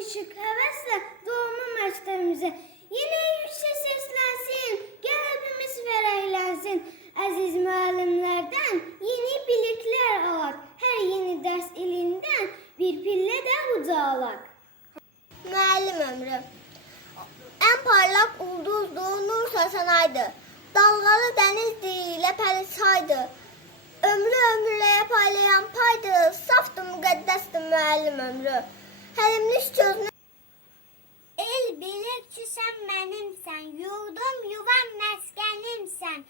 ışık hevesle doğumlu meştemize. Yine yüce seslensin, gönlümüz ferahlensin. Aziz müellimlerden yeni bilgiler alak. Her yeni ders ilinden bir pille de huda alak. Müellim ömrü. En parlak ulduz doğunur sasanaydı. Dalgalı deniz diliyle perisaydı. Ömrü ömrüyle parlayan paydı. Saftı mükaddesdi müellim ömrü. Həlimlik gözünü El bilir ki sen benimsen, yurdum yuvam meskenimsen.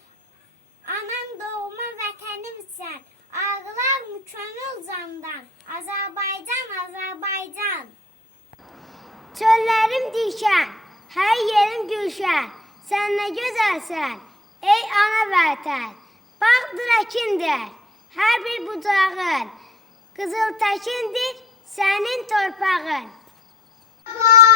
Anam doğma vətənimsən, ağlar mükemmel zandan. Azerbaycan, Azerbaycan. Çöllerim dişen, her yerim gülşen. Sen ne güzelsen, ey ana vətən. Bağdır əkindir, her bir budağın. Kızıl təkindir, senin torpağın. Allah!